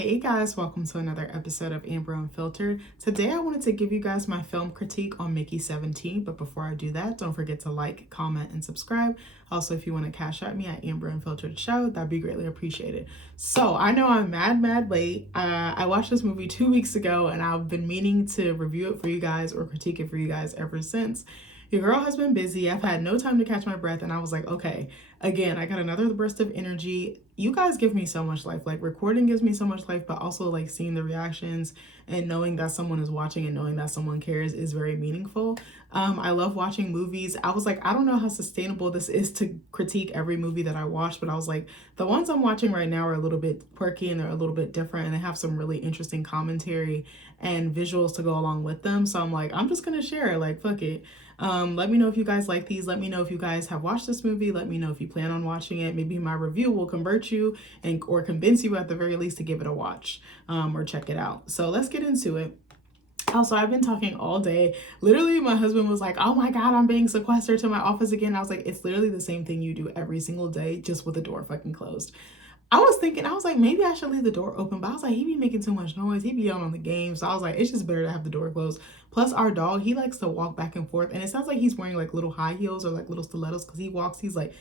Hey guys, welcome to another episode of Amber Unfiltered. Today I wanted to give you guys my film critique on Mickey 17, but before I do that, don't forget to like, comment, and subscribe. Also, if you want to cash out me at Amber Unfiltered Show, that'd be greatly appreciated. So, I know I'm mad late. I watched this movie 2 weeks ago and I've been meaning to review it for you guys or critique it for you guys ever since. Your girl has been busy. I've had no time to catch my breath, and I was like, okay, again, I got another burst of energy. You guys give me so much life. Like, recording gives me so much life, but also like seeing the reactions and knowing that someone is watching and knowing that someone cares is very meaningful. I love watching movies. I was like, I don't know how sustainable this is to critique every movie that I watch, but I was like, the ones I'm watching right now are a little bit quirky and they're a little bit different and they have some really interesting commentary and visuals to go along with them. So I'm like, I'm just gonna share, like, fuck it. Let me know if you guys like these. Let me know if you guys have watched this movie. Let me know if you plan on watching it. Maybe my review will convert you and or convince you at the very least to give it a watch or check it out. So let's get into it. Also, I've been talking all day. Literally, my husband was like, oh my God, I'm being sequestered to my office again. I was like, it's literally the same thing you do every single day, just with the door fucking closed. I was thinking, I was like, maybe I should leave the door open, but I was like, he be making too much noise. He be yelling on the game. So I was like, it's just better to have the door closed. Plus, our dog, he likes to walk back and forth. And it sounds like he's wearing like little high heels or like little stilettos because he walks, he's like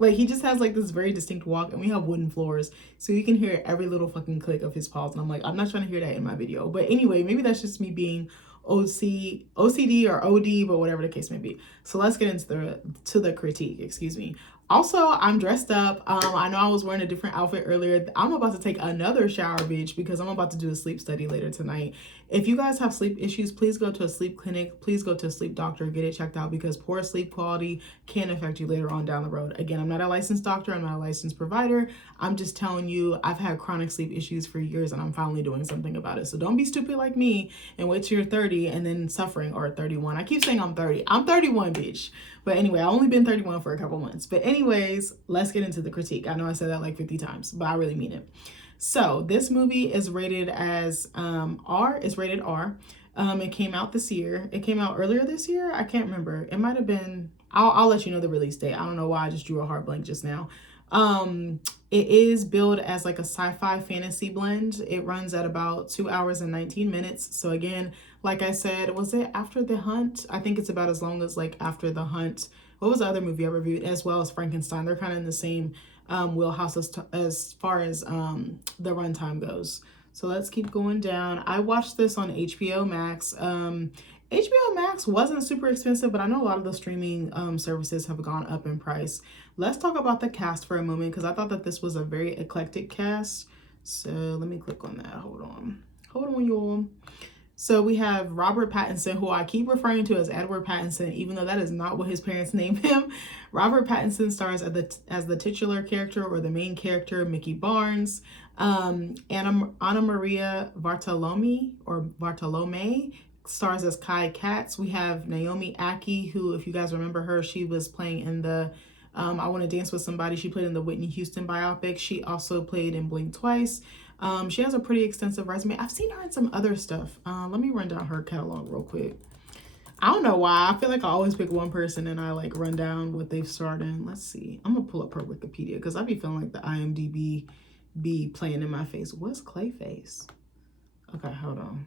he just has like this very distinct walk, and we have wooden floors. So you can hear every little fucking click of his paws. And I'm like, I'm not trying to hear that in my video. But anyway, maybe that's just me being OCD or OD, but whatever the case may be. So let's get into the critique, excuse me. Also, I'm dressed up. I know I was wearing a different outfit earlier. I'm about to take another shower, bitch, because I'm about to do a sleep study later tonight. If you guys have sleep issues, please go to a sleep clinic. Please go to a sleep doctor, get it checked out, because poor sleep quality can affect you later on down the road. Again, I'm not a licensed doctor. I'm not a licensed provider. I'm just telling you, I've had chronic sleep issues for years, and I'm finally doing something about it. So don't be stupid like me and wait till you're 30 and then suffering, or 31. I keep saying I'm 30. I'm 31, bitch. But anyway, I've only been 31 for a couple months. But anyways, let's get into the critique. I know I said that like 50 times, but I really mean it. So this movie is rated as R. It's rated R. It came out this year. It came out earlier this year. I can't remember. It might have been. I'll let you know the release date. I don't know why I just drew a hard blank just now. It is billed as like a sci-fi fantasy blend. It runs at about 2 hours and 19 minutes. So again, like I said, was it After the Hunt? I think it's about as long as like After the Hunt. What was the other movie I reviewed? As well as Frankenstein. They're kind of in the same wheelhouse as far as the runtime goes. So let's keep going down. I watched this on HBO Max. HBO Max wasn't super expensive, but I know a lot of the streaming services have gone up in price. Let's talk about the cast for a moment, because I thought that this was a very eclectic cast. So let me click on that. Hold on, y'all. So we have Robert Pattinson, who I keep referring to as Edward Pattinson, even though that is not what his parents named him. Robert Pattinson stars as the titular character, or the main character, Mickey Barnes. Anna Maria Bartolome stars as Kai Katz. We have Naomi Ackie, who, if you guys remember her, she was playing in the I Want to Dance with Somebody. She played in the Whitney Houston biopic. She also played in Blink Twice. She has a pretty extensive resume. I've seen her in some other stuff. Let me run down her catalog real quick. I don't know why. I feel like I always pick one person and I like run down what they've starred in. Let's see. I'm gonna pull up her Wikipedia, because I be feeling like the IMDb be playing in my face. What's Clayface? Okay, hold on.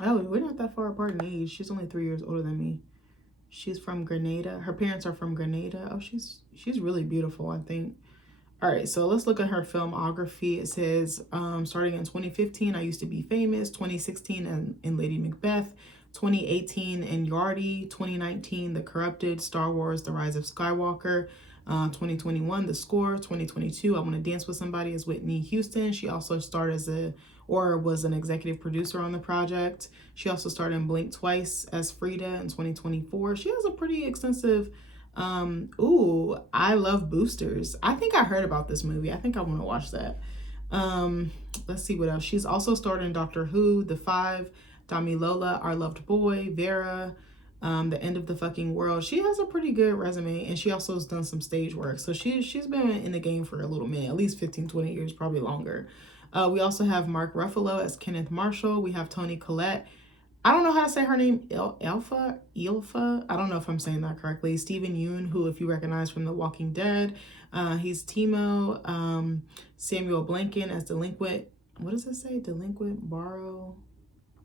Oh, we're not that far apart in age. She's only 3 years older than me. She's from Grenada. Her parents are from Grenada. Oh, she's really beautiful, I think. All right, so let's look at her filmography. It says, starting in 2015, I Used to Be Famous, 2016 in Lady Macbeth, 2018 in Yardie, 2019 The Corrupted, Star Wars The Rise of Skywalker, 2021 The Score, 2022 I Want to Dance with Somebody as Whitney Houston. She also starred was an executive producer on the project. She also starred in Blink Twice as Frida in 2024. She has a pretty extensive I Love Boosters. I think I heard about this movie. I think I want to watch that. Let's see what else. She's also starred in Doctor Who, The Five, Damilola, Our Loved Boy, Vera, The End of the Fucking World. She has a pretty good resume, and she also has done some stage work. So she's been in the game for a little minute, at least 15, 20 years, probably longer. We also have Mark Ruffalo as Kenneth Marshall. We have Toni Collette I don't know how to say her name. Ilfa. I don't know if I'm saying that correctly. Steven Yeun, who, if you recognize from The Walking Dead, he's Timo. Samuel Blanken as delinquent. What does it say? Delinquent Borrow.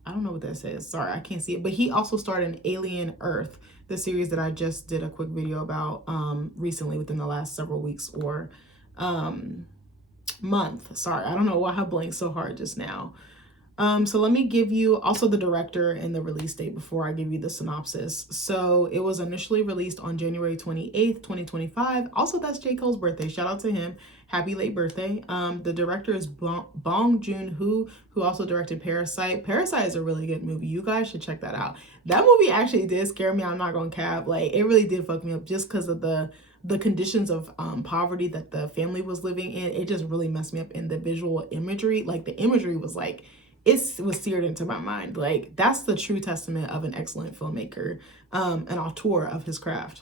I don't know what that says. Sorry, I can't see it. But he also starred in Alien Earth, the series that I just did a quick video about recently within the last several weeks or month. Sorry, I don't know why I blinked so hard just now. So let me give you also the director and the release date before I give you the synopsis. So it was initially released on January 28th, 2025. Also, that's J. Cole's birthday. Shout out to him. Happy late birthday. The director is Bong Joon-ho, who also directed Parasite. Parasite is a really good movie. You guys should check that out. That movie actually did scare me. I'm not going to cap. Like, it really did fuck me up just because of the conditions of poverty that the family was living in. It just really messed me up in the visual imagery. Like, the imagery was like, it was seared into my mind. Like, that's the true testament of an excellent filmmaker, an auteur of his craft.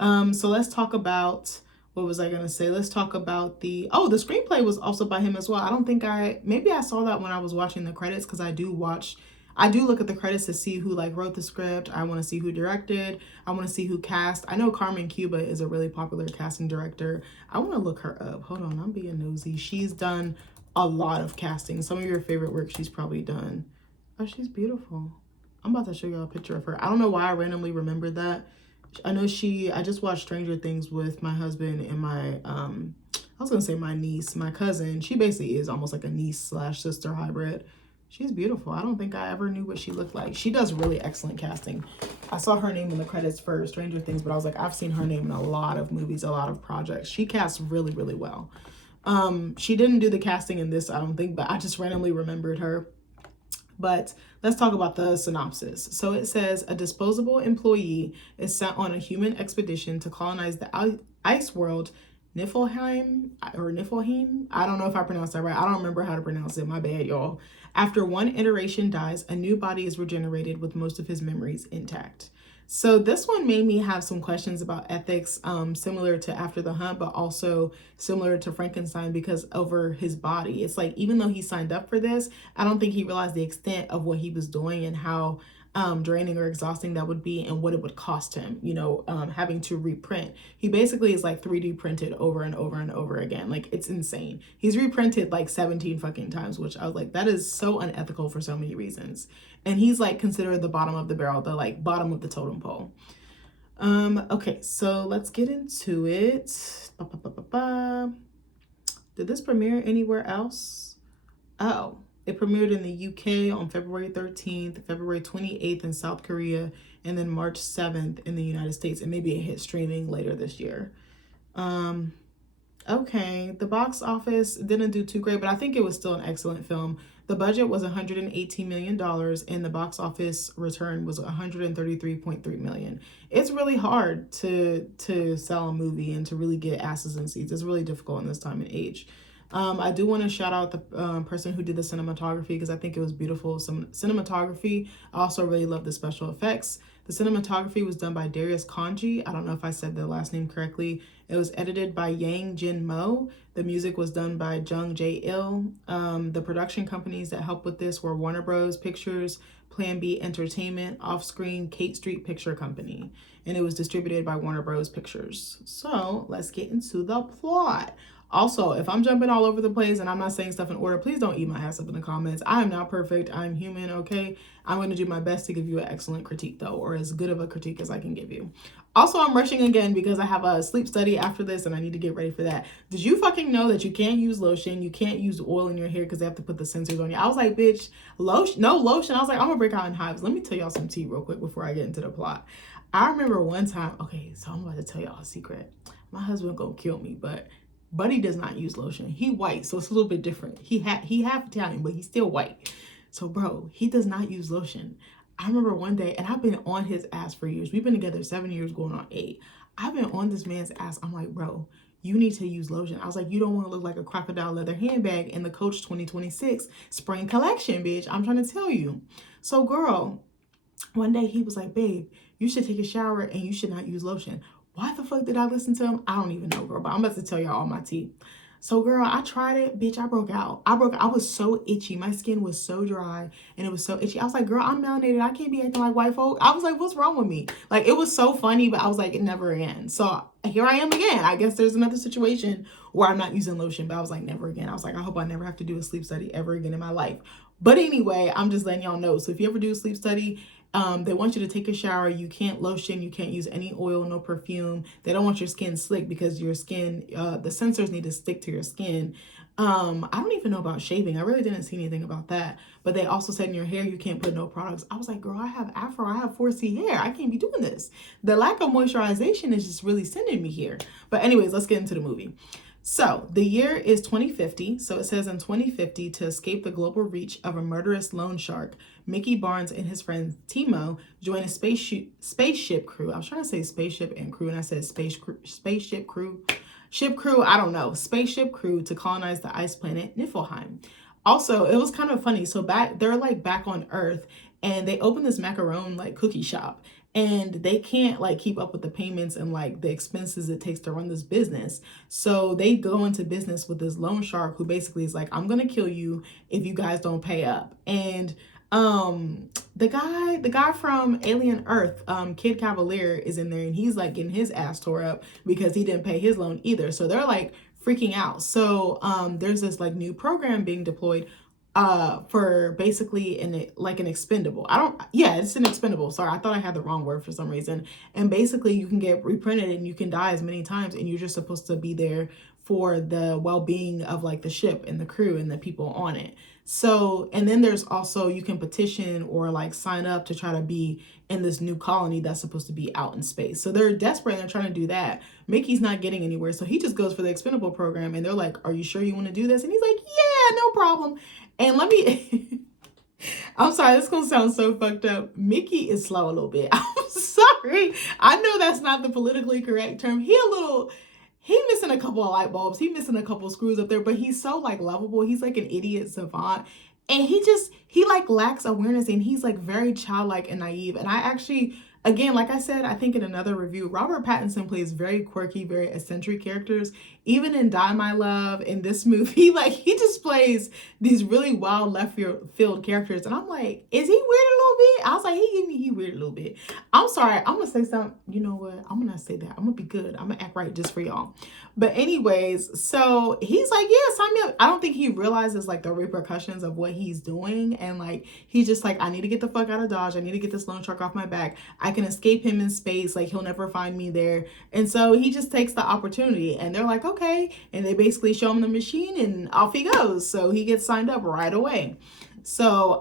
So let's talk about, what was I gonna say? Let's talk about the screenplay was also by him as well. I don't think maybe I saw that when I was watching the credits, because I do look at the credits to see who like wrote the script. I want to see who directed. I want to see who cast. I know Carmen Cuba is a really popular casting director. I want to look her up. Hold on, I'm being nosy. She's done a lot of casting. Some of your favorite work she's probably done. Oh, she's beautiful. I'm about to show y'all a picture of her. I don't know why I randomly remembered that. I know I just watched Stranger Things with my husband and my, I was gonna say my niece, my cousin. She basically is almost like a niece/sister hybrid. She's beautiful. I don't think I ever knew what she looked like. She does really excellent casting. I saw her name in the credits for Stranger Things, but I was like, I've seen her name in a lot of movies, a lot of projects. She casts really, really well. She didn't do the casting in this, I don't think, but I just randomly remembered her. But let's talk about the synopsis. So it says, a disposable employee is sent on a human expedition to colonize the ice world, Niflheim. I don't know if I pronounced that right. I don't remember how to pronounce it. My bad, y'all. After one iteration dies, a new body is regenerated with most of his memories intact. So this one made me have some questions about ethics, similar to After the Hunt, but also similar to Frankenstein, because over his body, it's like, even though he signed up for this, I don't think he realized the extent of what he was doing and how draining or exhausting that would be and what it would cost him, having to reprint. He basically is like 3D printed over and over and over again. Like, it's insane. He's reprinted like 17 fucking times, which I was like, that is so unethical for so many reasons. And he's like considered the bottom of the barrel, the like bottom of the totem pole. Okay, so let's get into it. Did this premiere anywhere else? Oh, it premiered in the UK on February 13th, February 28th in South Korea, and then March 7th in the United States, and maybe it hit streaming later this year. Okay, the box office didn't do too great, but I think it was still an excellent film. The budget was $118 million, and the box office return was $133.3 million. It's really hard to sell a movie and to really get asses in seats. It's really difficult in this time and age. I do want to shout out the person who did the cinematography, because I think it was beautiful. Some cinematography. I also really love the special effects. The cinematography was done by Darius Kanji. I don't know if I said the last name correctly. It was edited by Yang Jin Mo. The music was done by Jung Jae Il. The production companies that helped with this were Warner Bros. Pictures, Plan B Entertainment, Offscreen, Kate Street Picture Company. And it was distributed by Warner Bros. Pictures. So let's get into the plot. Also, if I'm jumping all over the place and I'm not saying stuff in order, please don't eat my ass up in the comments. I am not perfect. I'm human, okay? I'm going to do my best to give you an excellent critique, though, or as good of a critique as I can give you. Also, I'm rushing again because I have a sleep study after this and I need to get ready for that. Did you fucking know that you can't use lotion? You can't use oil in your hair because they have to put the sensors on you. I was like, bitch, lotion? No lotion. I was like, I'm going to break out in hives. Let me tell y'all some tea real quick before I get into the plot. I remember one time, okay, so I'm about to tell y'all a secret. My husband gonna kill me, but Buddy does not use lotion. He white, so it's a little bit different. He half Italian, but he's still white. So bro, he does not use lotion. I remember one day, and I've been on his ass for years. We've been together 7 years, going on 8. I've been on this man's ass. I'm like, bro, you need to use lotion. I was like, you don't want to look like a crocodile leather handbag in the Coach 2026 spring collection, bitch. I'm trying to tell you. So girl, one day he was like, babe, you should take a shower and you should not use lotion. Why the fuck did I listen to him? I don't even know, girl, but I'm about to tell y'all all my tea. So girl, I tried it, bitch. I broke out. I was so itchy. My skin was so dry and it was so itchy. I was like, girl, I'm melanated. I can't be acting like white folk. I was like, what's wrong with me? Like, it was so funny, but I was like, it never ends. So here I am again. I guess there's another situation where I'm not using lotion, but I was like, never again. I was like, I hope I never have to do a sleep study ever again in my life. But anyway, I'm just letting y'all know. So if you ever do a sleep study, they want you to take a shower. You can't lotion. You can't use any oil, no perfume. They don't want your skin slick because your skin, the sensors need to stick to your skin. I don't even know about shaving. I really didn't see anything about that. But they also said in your hair, you can't put no products. I was like, girl, I have afro. I have 4C hair. I can't be doing this. The lack of moisturization is just really sending me here. But anyways, let's get into the movie. So the year is 2050. So it says in 2050, to escape the global reach of a murderous loan shark, Mickey Barnes and his friend Timo join a spaceship crew. I was trying to say spaceship and crew, and I said spaceship crew. Ship crew, I don't know. Spaceship crew to colonize the ice planet Niflheim. Also, it was kind of funny. So they're like back on Earth, and they open this macaron like cookie shop, and they can't like keep up with the payments and like the expenses it takes to run this business. So they go into business with this loan shark who basically is like, I'm gonna kill you if you guys don't pay up. And the guy from Alien Earth, Kid Cavalier, is in there, and he's like getting his ass tore up because he didn't pay his loan either. So they're like freaking out. So there's this like new program being deployed for basically an expendable. It's an expendable. Sorry, I thought I had the wrong word for some reason. And basically you can get reprinted and you can die as many times, and you're just supposed to be there for the well-being of like the ship and the crew and the people on it. So, and then there's also, you can petition or like sign up to try to be in this new colony that's supposed to be out in space. So they're desperate and they're trying to do that. Mickey's not getting anywhere. So he just goes for the expendable program, and they're like, are you sure you want to do this? And he's like, yeah, no problem. And let me, I'm sorry, this is going to sound so fucked up. Mickey is slow a little bit. I'm sorry. I know that's not the politically correct term. He missing a couple of light bulbs. He missing a couple of screws up there, but he's so like lovable. He's like an idiot savant. And he like lacks awareness, and he's like very childlike and naive. And I actually, again, like I said, I think in another review, Robert Pattinson plays very quirky, very eccentric characters. Even in Die My Love, in this movie, like he just plays these really wild left field characters. And I'm like, is he weird a little bit? I was like, he weird a little bit. I'm sorry, I'm gonna say something. You know what? I'm gonna not say that. I'm gonna be good. I'm gonna act right just for y'all. But anyways, so he's like, yeah, sign me up. I don't think he realizes like the repercussions of what he's doing. And like, he's just like, I need to get the fuck out of Dodge. I need to get this loan shark off my back. I can escape him in space. Like, he'll never find me there. And so he just takes the opportunity, and they're like, okay. And they basically show him the machine, and off he goes. So he gets signed up right away. So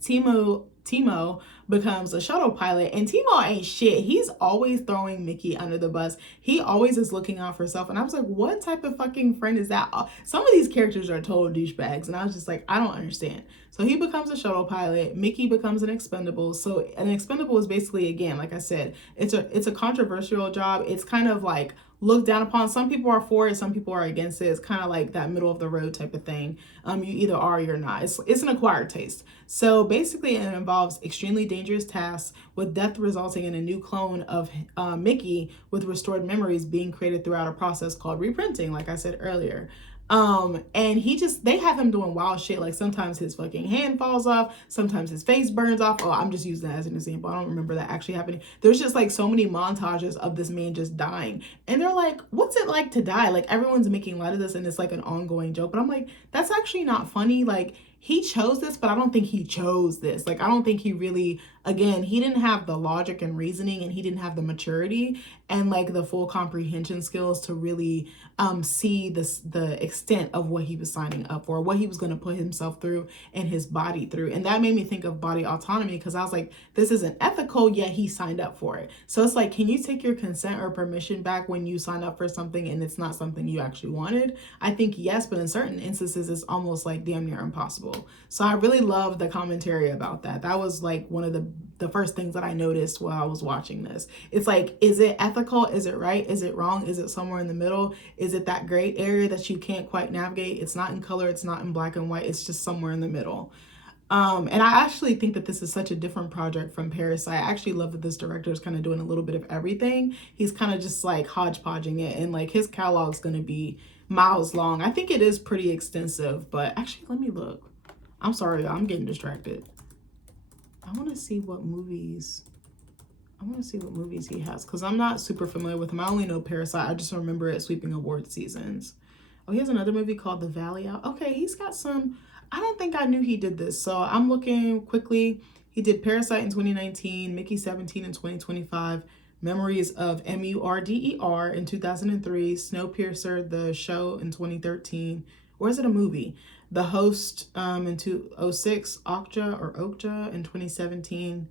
Timo becomes a shuttle pilot, and Timo ain't shit. He's always throwing Mickey under the bus. He always is looking out for himself. And I was like, what type of fucking friend is that? Some of these characters are total douchebags, and I was just like, I don't understand. So he becomes a shuttle pilot. Mickey becomes an expendable. So an expendable is basically, again, like I said, it's a controversial job. It's kind of like looked down upon. Some people are for it, some people are against it. It's kind of like that middle of the road type of thing. You either are or you're not. It's an acquired taste. So basically it involves extremely dangerous tasks, with death resulting in a new clone of Mickey with restored memories being created throughout a process called reprinting, like I said earlier. And they have him doing wild shit. Like sometimes his fucking hand falls off, sometimes his face burns off. Oh, I'm just using that as an example. I don't remember that actually happening. There's just like so many montages of this man just dying, and they're like, what's it like to die? Like everyone's making light of this, and it's like an ongoing joke, but I'm like, that's actually not funny. Like, he chose this, but I don't think he chose this. Like, I don't think he really, again, he didn't have the logic and reasoning, and he didn't have the maturity and like the full comprehension skills to really see the extent of what he was signing up for, what he was going to put himself through and his body through. And that made me think of body autonomy, because I was like, this isn't ethical, yet he signed up for it. So it's like, can you take your consent or permission back when you sign up for something and it's not something you actually wanted? I think yes, but in certain instances, it's almost like damn near impossible. So I really love the commentary about that. That was like one of the first things that I noticed while I was watching this. It's like, is it ethical? Is it right? Is it wrong? Is it somewhere in the middle? Is it that gray area that you can't quite navigate? It's not in color. It's not in black and white. It's just somewhere in the middle. And I actually think that this is such a different project from Parasite. I actually love that this director is kind of doing a little bit of everything. He's kind of just like hodgepodging it, and like his catalog is going to be miles long. I think it is pretty extensive, but actually, let me look. I'm sorry, I'm getting distracted. I want to see what movies. I want to see what movies he has because I'm not super familiar with him. I only know Parasite. I just remember it sweeping award seasons. Oh, he has another movie called The Valley Out. Okay, he's got some. I don't think I knew he did this. So I'm looking quickly. He did Parasite in 2019, Mickey 17 in 2025, Memories of Murder in 2003, Snowpiercer, the show in 2013. Or is it a movie? The Host in 2006, Okja in 2017.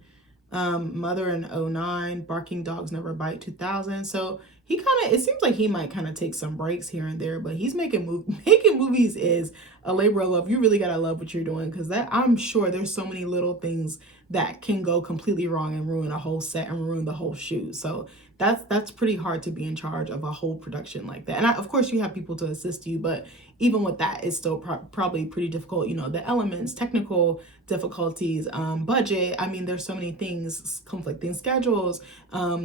Mother in 2009, Barking Dogs Never Bite 2000. So he kind of, it seems like he might kind of take some breaks here and there, but he's making movies is a labor of love. You really gotta love what you're doing because that, I'm sure there's so many little things that can go completely wrong and ruin a whole set and ruin the whole shoot. So that's pretty hard to be in charge of a whole production like that. And of course you have people to assist you, but even with that, it's still probably pretty difficult. You know, the elements, technical difficulties, budget. I mean, there's so many things, conflicting schedules,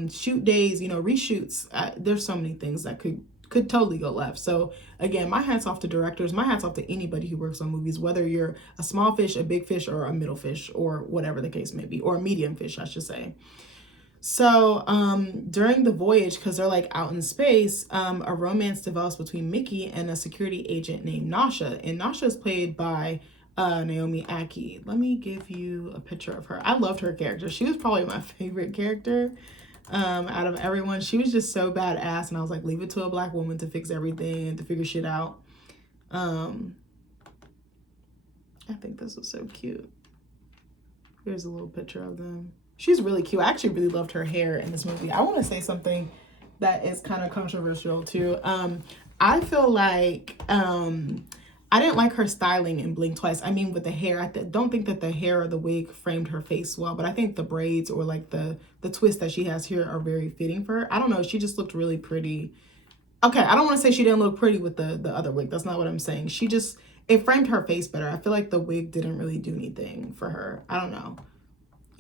shoot days, you know, reshoots. There's so many things that could totally go left. So again, my hat's off to directors, my hat's off to anybody who works on movies, whether you're a small fish, a big fish, or a middle fish, or whatever the case may be, or a medium fish, I should say. So during the voyage, because they're like out in space, a romance develops between Mickey and a security agent named Nasha. And Nasha is played by Naomi Ackie. Let me give you a picture of her. I loved her character. She was probably my favorite character out of everyone. She was just so badass. And I was like, leave it to a Black woman to fix everything and to figure shit out. I think this was so cute. Here's a little picture of them. She's really cute. I actually really loved her hair in this movie. I want to say something that is kind of controversial too. I feel like I didn't like her styling in Blink Twice. I mean, with the hair, I don't think that the hair or the wig framed her face well, but I think the braids or like the twist that she has here are very fitting for her. I don't know. She just looked really pretty. Okay, I don't want to say she didn't look pretty with the other wig. That's not what I'm saying. It framed her face better. I feel like the wig didn't really do anything for her. I don't know.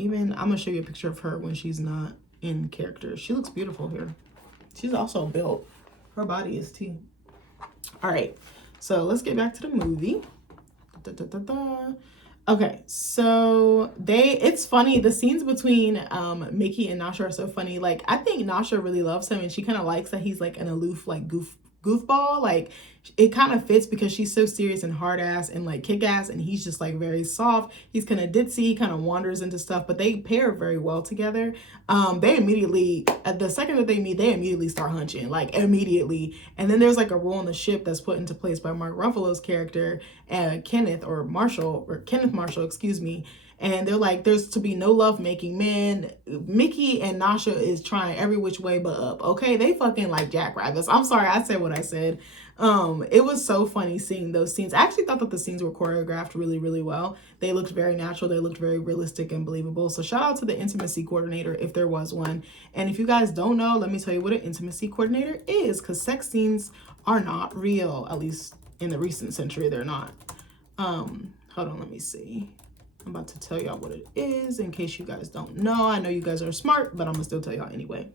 Even, I'm going to show you a picture of her when she's not in character. She looks beautiful here. She's also built. Her body is tea. All right. So let's get back to the movie. Okay. So it's funny. The scenes between Mickey and Nasha are so funny. Like, I think Nasha really loves him and she kind of likes that he's like an aloof, like goofball. Like, it kind of fits because she's so serious and hard ass and like kick ass, and he's just like very soft. He's kind of ditzy, kind of wanders into stuff, but they pair very well together. They immediately, at the second that they meet, they immediately start hunching, like immediately. And then there's like a rule on the ship that's put into place by Mark Ruffalo's character, Kenneth Marshall, excuse me. And they're like, there's to be no love making. Man, Mickey and Nasha is trying every which way but up. Okay, they fucking like jackrabbits. I'm sorry, I said what I said. It was so funny seeing those scenes. I actually thought that the scenes were choreographed really, really well. They looked very natural. They looked very realistic and believable. So shout out to the intimacy coordinator if there was one. And if you guys don't know, let me tell you what an intimacy coordinator is, because sex scenes are not real. At least in the recent century, they're not. Hold on, let me see. I'm about to tell y'all what it is in case you guys don't know. I know you guys are smart, but I'm gonna still tell y'all anyway.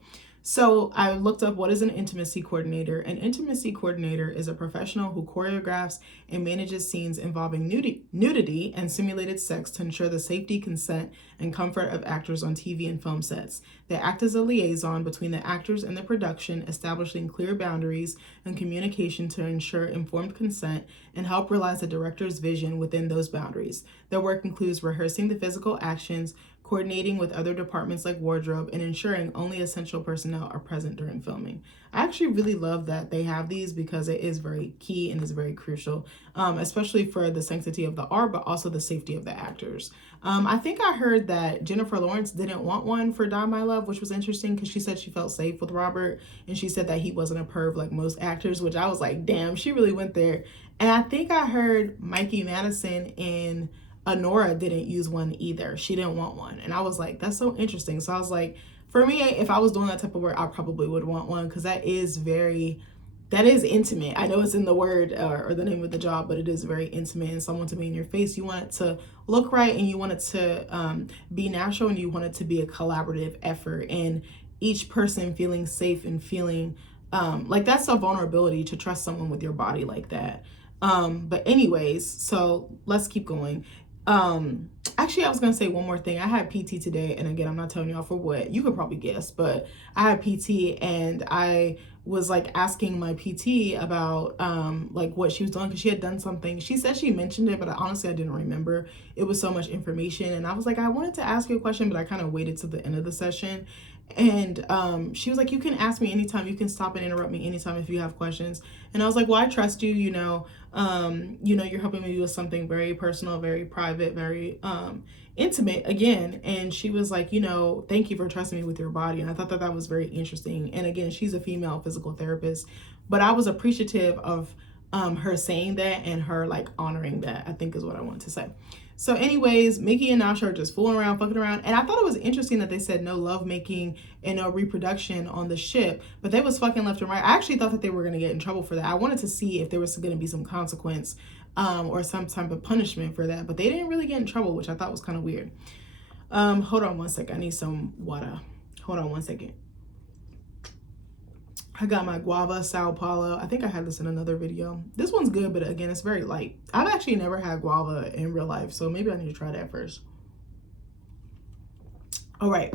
So I looked up what is an intimacy coordinator. An intimacy coordinator is a professional who choreographs and manages scenes involving nudity and simulated sex to ensure the safety, consent, and comfort of actors on TV and film sets. They act as a liaison between the actors and the production, establishing clear boundaries and communication to ensure informed consent and help realize the director's vision within those boundaries. Their work includes rehearsing the physical actions, coordinating with other departments like wardrobe, and ensuring only essential personnel are present during filming. I actually really love that they have these because it is very key and is very crucial, especially for the sanctity of the art, but also the safety of the actors. I think I heard that Jennifer Lawrence didn't want one for Die My Love, which was interesting because she said she felt safe with Robert, and she said that he wasn't a perv like most actors, which I was like, damn, she really went there. And I think I heard Mikey Madison in Anora didn't use one either. She didn't want one. And I was like, that's so interesting. So I was like, for me, if I was doing that type of work, I probably would want one because that is intimate. I know it's in the word or the name of the job, but it is very intimate and someone to be in your face. You want it to look right and you want it to be natural and you want it to be a collaborative effort and each person feeling safe and feeling Like, that's a vulnerability to trust someone with your body like that. But anyways, so let's keep going. Actually, I was gonna say one more thing. I had PT today, and again, I'm not telling y'all for what. You could probably guess, but I had PT, and I was like asking my PT about like what she was doing, because she had done something. She said she mentioned it, but honestly I didn't remember. It was so much information, and I was like, I wanted to ask you a question, but I kind of waited to the end of the session. And she was like, you can ask me anytime, you can stop and interrupt me anytime if you have questions. And I was like, well, I trust you, you know, you're helping me with something very personal, very private, very intimate again. And she was like, you know, thank you for trusting me with your body. And I thought that that was very interesting. And again, she's a female physical therapist, but I was appreciative of her saying that and her like honoring that, I think is what I wanted to say. So anyways, Mickey and Nasha are just fooling around, fucking around. And I thought it was interesting that they said no lovemaking and no reproduction on the ship, but they was fucking left and right. I actually thought that they were going to get in trouble for that. I wanted to see if there was going to be some consequence or some type of punishment for that, but they didn't really get in trouble, which I thought was kind of weird. Hold on one second. I need some water. Hold on one second. I got my guava Sao Paulo. I think I had this in another video. This one's good, but again, it's very light. I've actually never had guava in real life, so maybe I need to try that first. All right.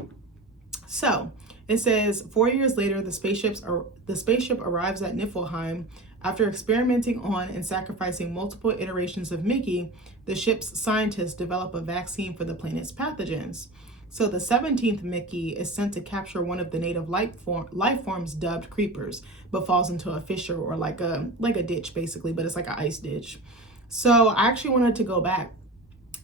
So it says 4 years later, the spaceship arrives at Niflheim. After experimenting on and sacrificing multiple iterations of Mickey, the ship's scientists develop a vaccine for the planet's pathogens. So the 17th Mickey is sent to capture one of the native life forms dubbed creepers, but falls into a fissure or like a ditch basically, but it's like an ice ditch. So I actually wanted to go back.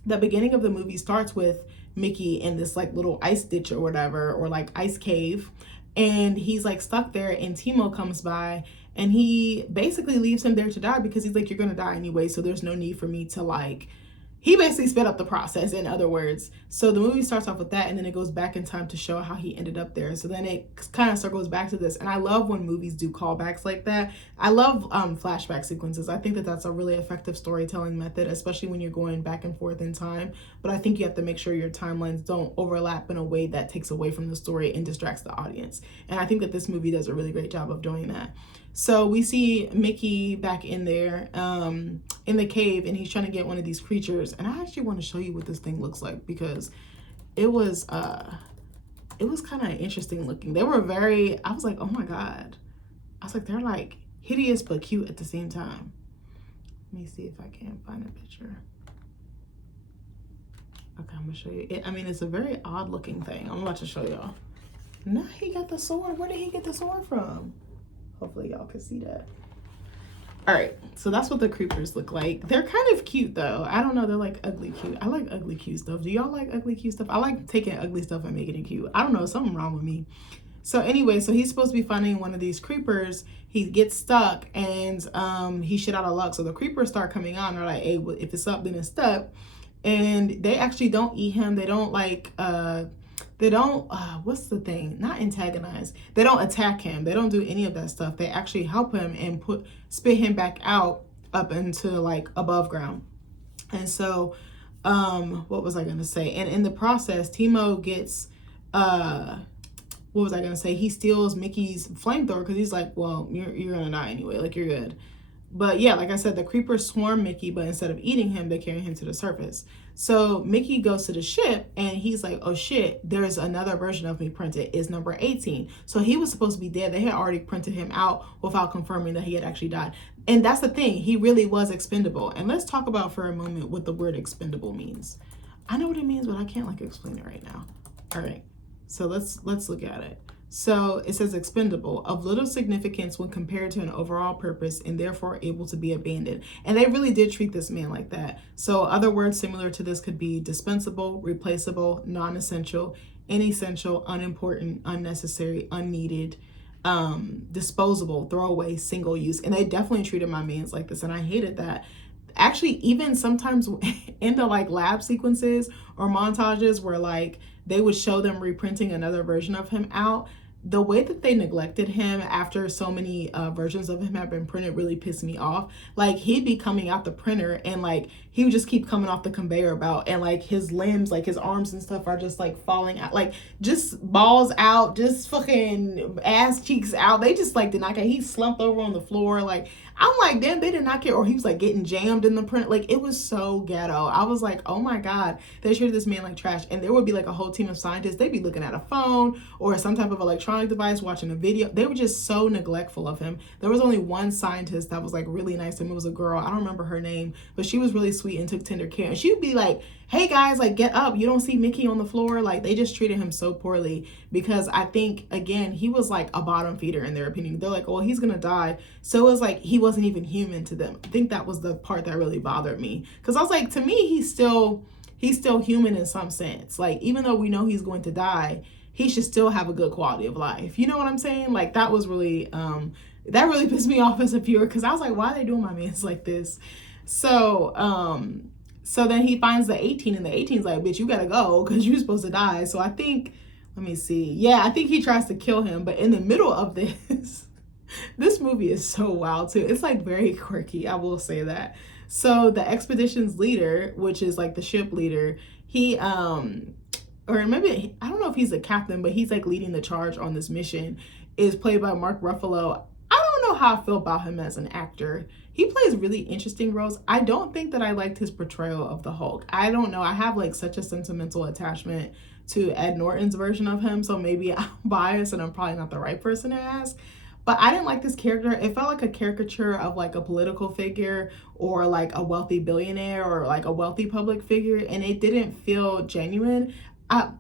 The beginning of the movie starts with Mickey in this like little ice ditch or whatever, or like ice cave, and he's like stuck there, and Timo comes by and he basically leaves him there to die because he's like, you're gonna die anyway, so there's no need for me to like, he basically sped up the process, in other words. So the movie starts off with that, and then it goes back in time to show how he ended up there. So then it kind of circles back to this. And I love when movies do callbacks like that. I love flashback sequences. I think that that's a really effective storytelling method, especially when you're going back and forth in time. But I think you have to make sure your timelines don't overlap in a way that takes away from the story and distracts the audience. And I think that this movie does a really great job of doing that. So we see Mickey back in there in the cave, and he's trying to get one of these creatures. And I actually want to show you what this thing looks like, because it was kind of interesting looking. They were very, I was like, oh my God. I was like, they're like hideous but cute at the same time. Let me see if I can find a picture. Okay, I'm gonna show you it. I mean, it's a very odd looking thing. I'm about to show y'all. Now he got the sword. Where did he get the sword from? Hopefully y'all can see that. All right, so that's what the creepers look like. They're kind of cute though. I don't know, they're like ugly cute. I like ugly cute stuff. Do y'all like ugly cute stuff? I like taking ugly stuff and making it cute. I don't know, something wrong with me. So anyway, so he's supposed to be finding one of these creepers. He gets stuck, and he's shit out of luck. So the creepers start coming out, and they're like, hey, well, if it's up, then it's stuck. And they actually don't eat him. They don't like what's the thing, not antagonize, they don't attack him, they don't do any of that stuff. They actually help him and spit him back out up into like above ground. And so what was I gonna say, and in the process Timo gets what was I gonna say, he steals Mickey's flamethrower, because he's like, well, you're gonna die anyway, like you're good. But yeah, like I said, the creepers swarm Mickey, but instead of eating him, they carry him to the surface. So Mickey goes to the ship, and he's like, oh shit, there's another version of me printed. It's number 18. So he was supposed to be dead. They had already printed him out without confirming that he had actually died. And that's the thing, he really was expendable. And let's talk about for a moment what the word expendable means. I know what it means, but I can't like explain it right now. All right, so let's look at it. So it says expendable, of little significance when compared to an overall purpose, and therefore able to be abandoned. And they really did treat this man like that. So other words similar to this could be dispensable, replaceable, non-essential, inessential, unimportant, unnecessary, unneeded, disposable, throwaway, single use. And they definitely treated my mans like this, and I hated that. Actually, even sometimes in the like lab sequences or montages where like they would show them reprinting another version of him out, the way that they neglected him after so many versions of him have been printed really pissed me off. Like, he'd be coming out the printer and like he would just keep coming off the conveyor belt, and like his limbs, like his arms and stuff are just like falling out, like just balls out, just fucking ass cheeks out. They just like did not care. He slumped over on the floor. Like, I'm like, damn, they did not care. Or he was like getting jammed in the print. Like, it was so ghetto. I was like, oh my God, they treated this man like trash. And there would be like a whole team of scientists. They'd be looking at a phone or some type of electronic device, watching a video. They were just so neglectful of him. There was only one scientist that was like really nice to him. It was a girl. I don't remember her name, but she was really sweet and took tender care. And she would be like, hey guys, like, get up. You don't see Mickey on the floor. Like, they just treated him so poorly because I think, again, he was like a bottom feeder in their opinion. They're like, well, he's going to die. So it was like he wasn't even human to them. I think that was the part that really bothered me, because I was like, to me, he's still human in some sense. Like, even though we know he's going to die, he should still have a good quality of life. You know what I'm saying? Like, that was really, that really pissed me off as a viewer, because I was like, why are they doing my mans like this? So then he finds the 18, and the 18's like, bitch, you gotta go because you're supposed to die. So I think, let me see. Yeah, I think he tries to kill him. But in the middle of this, this movie is so wild too. It's like very quirky, I will say that. So the expedition's leader, which is like the ship leader, he, or maybe, I don't know if he's a captain, but he's like leading the charge on this mission, is played by Mark Ruffalo. I don't know how I feel about him as an actor. He plays really interesting roles. I don't think that I liked his portrayal of the Hulk. I don't know. I have like such a sentimental attachment to Ed Norton's version of him, so maybe I'm biased and I'm probably not the right person to ask. But I didn't like this character. It felt like a caricature of like a political figure or like a wealthy billionaire or like a wealthy public figure, and it didn't feel genuine.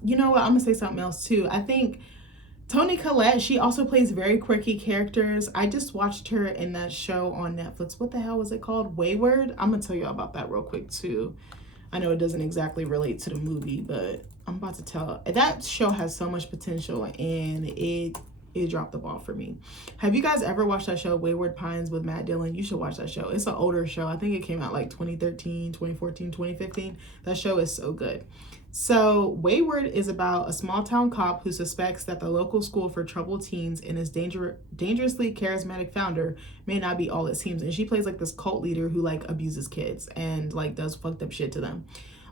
You know what? I'm gonna say something else too. I think Toni Collette, she also plays very quirky characters. I just watched her in that show on Netflix. What the hell was it called? Wayward? I'm going to tell you about that real quick too. I know it doesn't exactly relate to the movie, but I'm about to tell. That show has so much potential, and it dropped the ball for me. Have you guys ever watched that show, Wayward Pines, with Matt Dillon? You should watch that show. It's an older show. I think it came out like 2013, 2014, 2015. That show is so good. So Wayward is about a small town cop who suspects that the local school for troubled teens and its dangerously charismatic founder may not be all it seems. And she plays like this cult leader who like abuses kids and like does fucked up shit to them.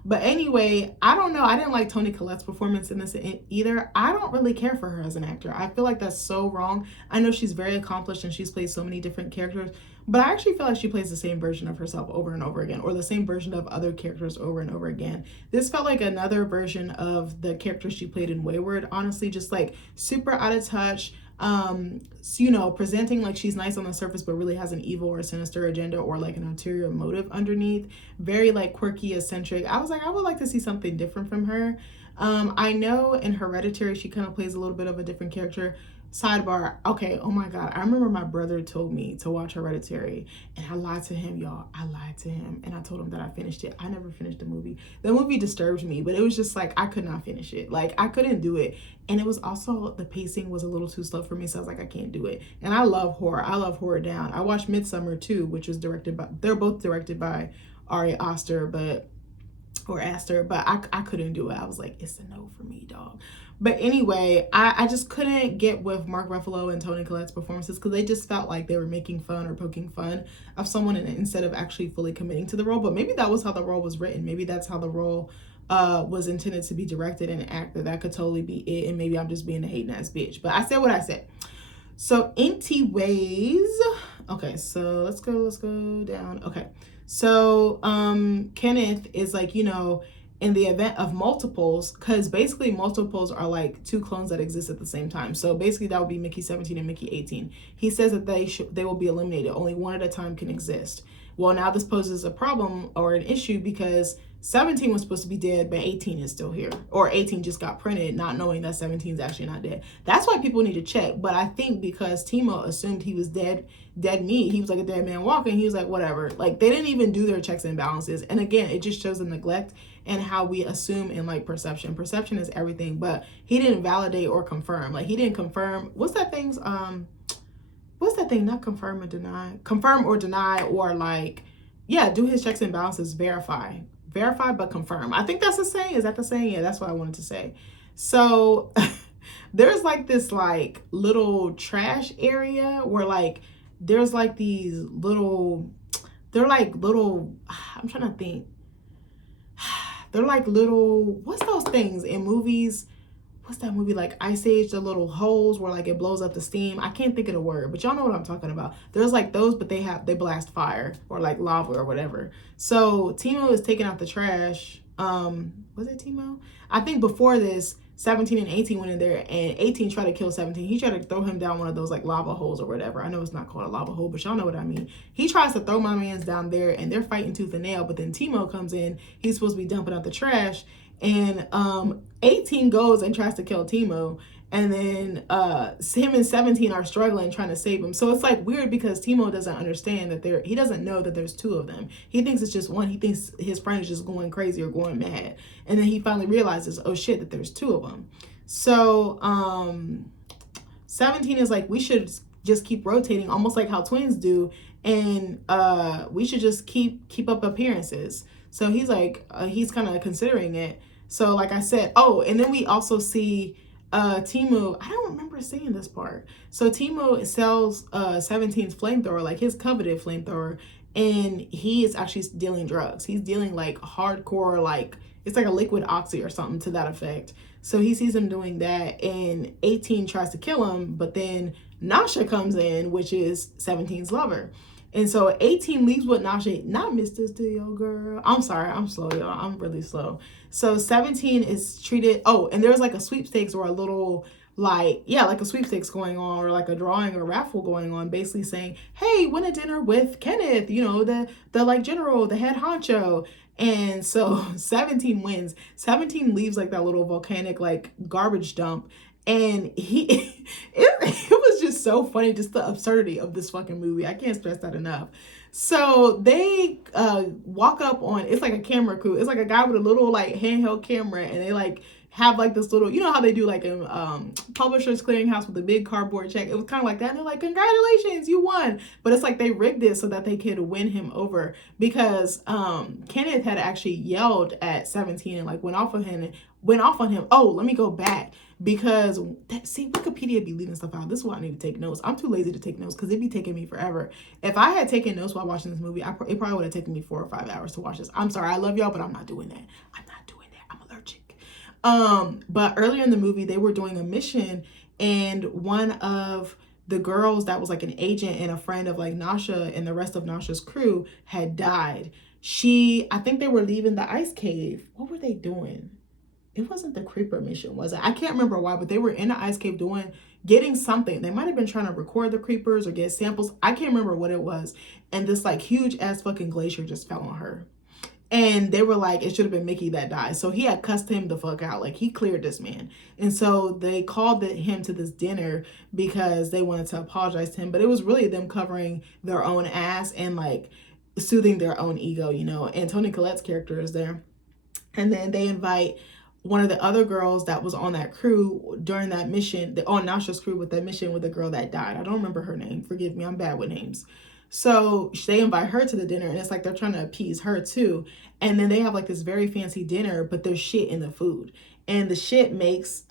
But anyway, I don't know. I didn't like Toni Collette's performance in this either. I don't really care for her as an actor. I feel like that's so wrong. I know she's very accomplished and she's played so many different characters, but I actually feel like she plays the same version of herself over and over again, or the same version of other characters over and over again. This felt like another version of the character she played in Wayward, honestly, just like super out of touch. You know, presenting like she's nice on the surface, but really has an evil or sinister agenda or like an ulterior motive underneath. Very like quirky, eccentric. I was like, I would like to see something different from her. I know in Hereditary, she kind of plays a little bit of a different character. Sidebar, okay, oh my God. I remember my brother told me to watch Hereditary, and I lied to him, y'all. I lied to him, and I told him that I finished it. I never finished the movie. The movie disturbed me, but it was just like, I could not finish it. Like, I couldn't do it. And it was also, the pacing was a little too slow for me, so I was like, I can't do it. And I love horror. I love horror down. I watched Midsommar too, which was directed by, they're both directed by Ari Aster, but I couldn't do it. I was like, it's a no for me, dog. But anyway, I just couldn't get with Mark Ruffalo and Toni Collette's performances, because they just felt like they were making fun or poking fun of someone instead of actually fully committing to the role. But maybe that was how the role was written. Maybe that's how the role was intended to be directed and acted. That could totally be it. And maybe I'm just being a hating ass bitch. But I said what I said. So anyways, okay, so let's go down. Okay. So Kenneth is like, you know, in the event of multiples, because basically multiples are like two clones that exist at the same time. So basically that would be Mickey 17 and Mickey 18. He says that they will be eliminated. Only one at a time can exist. Well, now this poses a problem or an issue, because 17 was supposed to be dead, but 18 is still here. Or 18 just got printed, not knowing that 17 is actually not dead. That's why people need to check. But I think because Timo assumed he was dead meat, he was like a dead man walking, he was like, whatever. Like, they didn't even do their checks and balances. And again, it just shows the neglect and how we assume in like perception. Perception is everything, but he didn't validate or confirm. Like, he didn't confirm, what's that thing? Not confirm or deny. Confirm or deny, or like, yeah, do his checks and balances, verify, but confirm. I think that's the saying. Is that the saying? Yeah, that's what I wanted to say. So there's like this like little trash area where like there's like these little, they're like little, I'm trying to think, they're like little, what's those things in movies? What's that movie, like Ice Age, the little holes where like it blows up the steam? I can't think of the word, but y'all know what I'm talking about. There's like those, but they blast fire or like lava or whatever. So Timo is taking out the trash. Was it Timo? I think before this, 17 and 18 went in there, and 18 tried to kill 17. He tried to throw him down one of those like lava holes or whatever. I know it's not called a lava hole, but y'all know what I mean. He tries to throw my mans down there, and they're fighting tooth and nail, but then Timo comes in. He's supposed to be dumping out the trash, and 18 goes and tries to kill Timo, and then him and 17 are struggling trying to save him. So it's like weird because Timo doesn't understand that he doesn't know that there's two of them. He thinks it's just one. He thinks his friend is just going crazy or going mad, and then he finally realizes, oh shit, that there's two of them. So 17 is like, we should just keep rotating, almost like how twins do, and we should just keep up appearances. So he's like, he's kind of considering it. So like I said, oh, and then we also see Timo, I don't remember seeing this part. So Timo sells 17's flamethrower, like his coveted flamethrower, and he is actually dealing drugs. He's dealing like hardcore, like it's like a liquid oxy or something to that effect. So he sees him doing that, and 18 tries to kill him, but then Nasha comes in, which is 17's lover. And so 18 leaves with Nasha, not Mr. Studio Girl. I'm sorry, I'm slow, y'all. I'm really slow. So 17 is treated, oh, and there's like a sweepstakes or a little like, yeah, like a sweepstakes going on, or like a drawing or raffle going on, basically saying, hey, win a dinner with Kenneth, you know, the like general, the head honcho. And so 17 wins. 17 leaves like that little volcanic like garbage dump. And it was just so funny, just the absurdity of this fucking movie. I can't stress that enough. So they walk up on, it's like a camera crew. It's like a guy with a little like handheld camera, and they like have like this little, you know how they do like a Publishers Clearinghouse with a big cardboard check. It was kind of like that. And they're like, congratulations, you won. But it's like they rigged it so that they could win him over, because Kenneth had actually yelled at 17 and like went off on him. Oh, let me go back, because see, Wikipedia be leaving stuff out. This is why I need to take notes. I'm too lazy to take notes because it'd be taking me forever. If I had taken notes while watching this movie, it probably would have taken me 4 or 5 hours to watch this. I'm sorry, I love y'all, but I'm not doing that. I'm not doing that. I'm allergic. But earlier in the movie, they were doing a mission, and one of the girls that was like an agent and a friend of like Nasha and the rest of Nasha's crew had died. I think they were leaving the ice cave. What were they doing? It wasn't the creeper mission, was it? I can't remember why, but they were in the ice cave getting something. They might have been trying to record the creepers or get samples. I can't remember what it was. And this like huge ass fucking glacier just fell on her. And they were like, it should have been Mickey that died. So he had cussed him the fuck out. Like, he cleared this man. And so they called him to this dinner because they wanted to apologize to him. But it was really them covering their own ass and like soothing their own ego, you know. And Toni Collette's character is there. And then they invite one of the other girls that was on that crew during that mission, on Nasha's crew with that mission with the girl that died. I don't remember her name. Forgive me, I'm bad with names. So they invite her to the dinner, and it's like they're trying to appease her too. And then they have like this very fancy dinner, but there's shit in the food. And the shit makes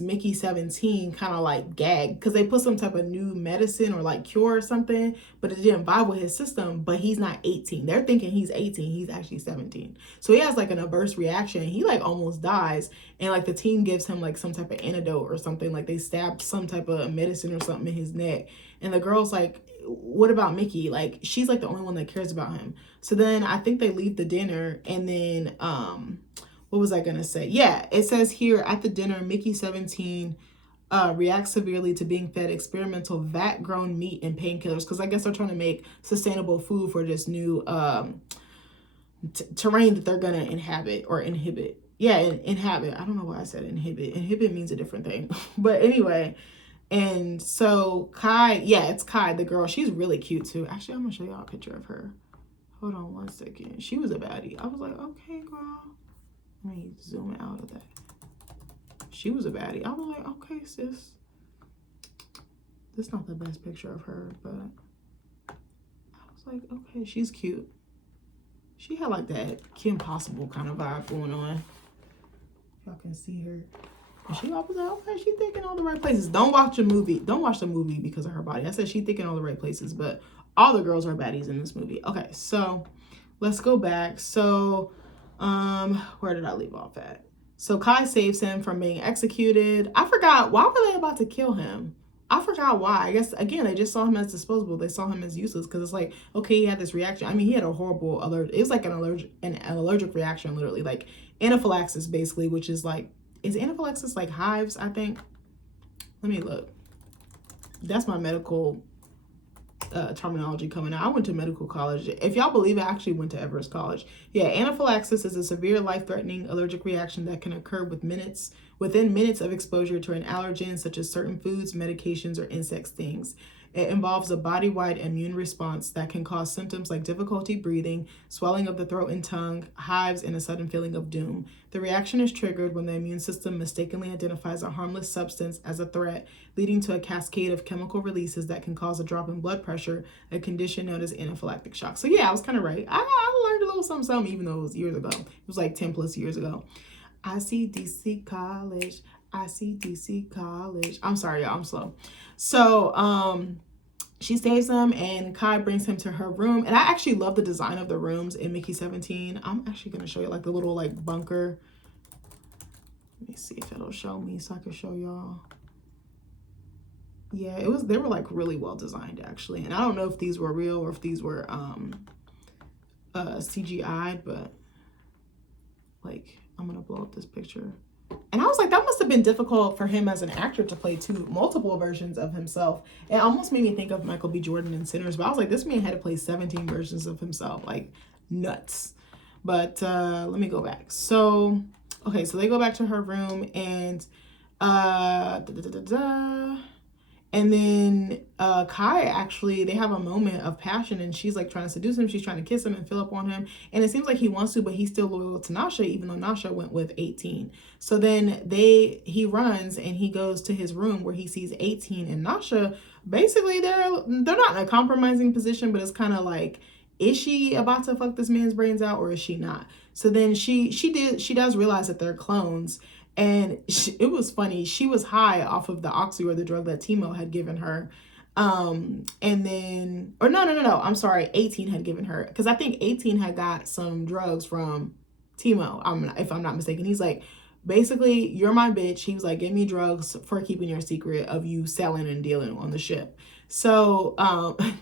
Mickey 17 kind of like gag, because they put some type of new medicine or like cure or something, but it didn't vibe with his system. But he's not 18. They're thinking he's 18. He's actually 17. So he has like an adverse reaction. He like almost dies. And like the team gives him like some type of antidote or something. Like they stab some type of medicine or something in his neck. And the girl's like, what about Mickey? Like, she's like the only one that cares about him. So then I think they leave the dinner, and then what was I gonna say? Yeah, it says here at the dinner, Mickey 17 reacts severely to being fed experimental vat-grown meat and painkillers, because I guess they're trying to make sustainable food for this new terrain that they're gonna inhabit or inhibit. Yeah, inhabit. I don't know why I said inhibit. Inhibit means a different thing. But anyway, and so Kai, yeah, it's Kai, the girl. She's really cute too. Actually, I'm gonna show y'all a picture of her. Hold on one second. She was a baddie. I was like, okay, girl. Let me zoom out of that. She was a baddie. I was like, okay, sis. This is not the best picture of her, but I was like, okay, she's cute. She had like that Kim Possible kind of vibe going on. Y'all can see her. And she always like, okay, she thinking all the right places. Don't watch the movie because of her body. I said she thinking all the right places, but all the girls are baddies in this movie. Okay, so let's go back. So, where did I leave off at? So Kai saves him from being executed. I forgot, why were they about to kill him? I forgot why. I guess, again, they just saw him as disposable. They saw him as useless because it's like, okay, he had this reaction. I mean, he had a horrible alert. It was like an allergic reaction, literally, like anaphylaxis, basically, which is like, is anaphylaxis like hives, I think? Let me look. That's my medical terminology coming out. I went to medical college. If y'all believe it, I actually went to Everest College. Yeah, anaphylaxis is a severe life-threatening allergic reaction that can occur within minutes of exposure to an allergen, such as certain foods, medications, or insect stings. It involves a body-wide immune response that can cause symptoms like difficulty breathing, swelling of the throat and tongue, hives, and a sudden feeling of doom. The reaction is triggered when the immune system mistakenly identifies a harmless substance as a threat, leading to a cascade of chemical releases that can cause a drop in blood pressure, a condition known as anaphylactic shock. So yeah, I was kind of right. I learned a little something, even though it was years ago. It was like 10 plus years ago. ICDC College. ICDC College. I'm sorry, y'all. I'm slow. So, she saves him and Kai brings him to her room. And I actually love the design of the rooms in Mickey 17. I'm actually going to show you like the little like bunker. Let me see if it'll show me so I can show y'all. Yeah, they were like really well designed actually. And I don't know if these were real or if these were CGI'd, but like I'm going to blow up this picture. And I was like, that must have been difficult for him as an actor to play multiple versions of himself. It almost made me think of Michael B. Jordan in Sinners, but I was like, this man had to play 17 versions of himself, like nuts. But let me go back. So, okay, so they go back to her room and and then Kai actually, they have a moment of passion and she's like trying to seduce him. She's trying to kiss him and fill up on him. And it seems like he wants to, but he's still loyal to Nasha, even though Nasha went with 18. So then he runs and he goes to his room where he sees 18 and Nasha. Basically, they're not in a compromising position, but it's kind of like, is she about to fuck this man's brains out or is she not? So then she does realize that they're clones. And it was funny. She was high off of the Oxy, or the drug that Timo had given her. And then, or no. I'm sorry. 18 had given her, because I think 18 had got some drugs from Timo, if I'm not mistaken. He's like, basically, you're my bitch. He was like, give me drugs for keeping your secret of you selling and dealing on the ship. So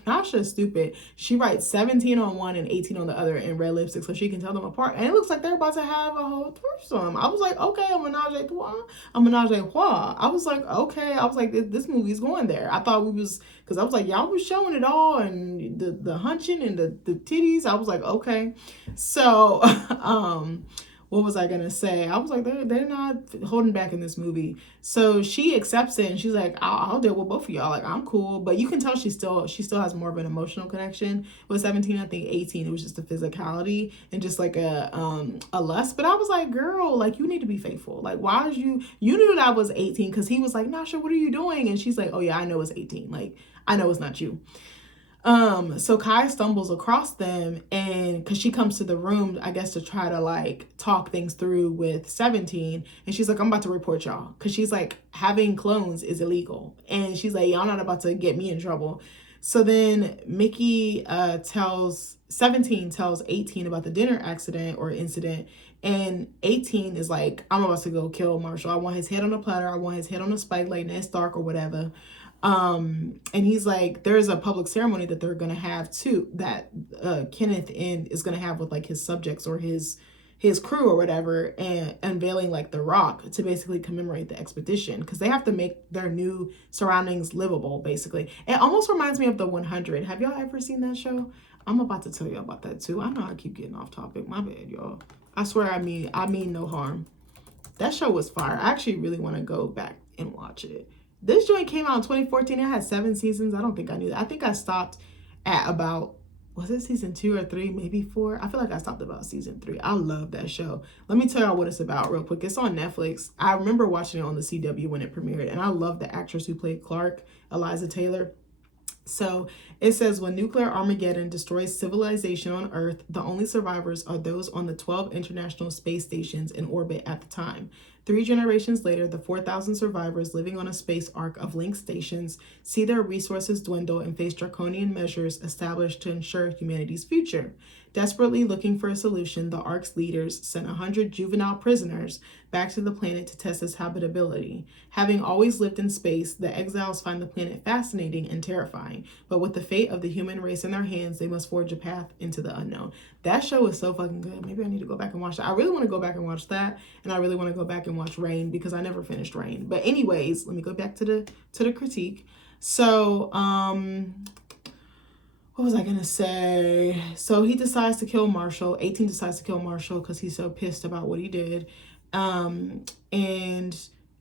Nasha's stupid. She writes 17 on one and 18 on the other in red lipstick so she can tell them apart. And it looks like they're about to have a whole threesome. I was like, okay, a menage a trois. A menage a trois. I was like, okay. I was like, this movie's going there. I thought because I was like, y'all was showing it all and the hunching and the titties. I was like, okay. So, what was I gonna say? I was like, they're not holding back in this movie. So she accepts it and she's like, I'll deal with both of y'all. Like, I'm cool. But you can tell she still has more of an emotional connection with 17. I think 18, it was just a physicality and just like a lust. But I was like, girl, like, you need to be faithful. Like, why is you knew that I was 18 because he was like, Nasha, what are you doing? And she's like, oh yeah, I know it's 18. Like, I know it's not you. So Kai stumbles across them and because she comes to the room, I guess, to try to like talk things through with 17. And she's like, I'm about to report y'all. Cause she's like, having clones is illegal. And she's like, y'all not about to get me in trouble. So then Mickey tells 18 about the dinner accident or incident. And 18 is like, I'm about to go kill Marshall. I want his head on a platter. I want his head on a spike like Ned Stark or whatever. And he's like, there's a public ceremony that they're going to have too, that Kenneth is going to have with like his subjects or his crew or whatever, and unveiling like the rock to basically commemorate the expedition because they have to make their new surroundings livable. Basically, it almost reminds me of the 100. Have y'all ever seen that show? I'm about to tell you about that too. I know I keep getting off topic. My bad, y'all. I swear I mean no harm. That show was fire. I actually really want to go back and watch it. This joint came out in 2014. It had 7 seasons. I don't think I knew that. I think I stopped at about, was it season 2 or 3, maybe 4? I feel like I stopped about season 3. I love that show. Let me tell y'all what it's about real quick. It's on Netflix. I remember watching it on the CW when it premiered, and I love the actress who played Clark, Eliza Taylor. So it says, when nuclear Armageddon destroys civilization on Earth, the only survivors are those on the 12 international space stations in orbit at the time. 3 generations later, the 4,000 survivors living on a space ark of linked stations see their resources dwindle and face draconian measures established to ensure humanity's future. Desperately looking for a solution, the Ark's leaders sent 100 juvenile prisoners back to the planet to test its habitability. Having always lived in space, the exiles find the planet fascinating and terrifying, but with the fate of the human race in their hands, they must forge a path into the unknown. That show is so fucking good. Maybe I need to go back and watch that. I really want to go back and watch that, and I really want to go back and watch Reign because I never finished Reign. But anyways, let me go back to the critique. So, what was I gonna say? So he decides to kill Marshall. 18 decides to kill Marshall because he's so pissed about what he did, and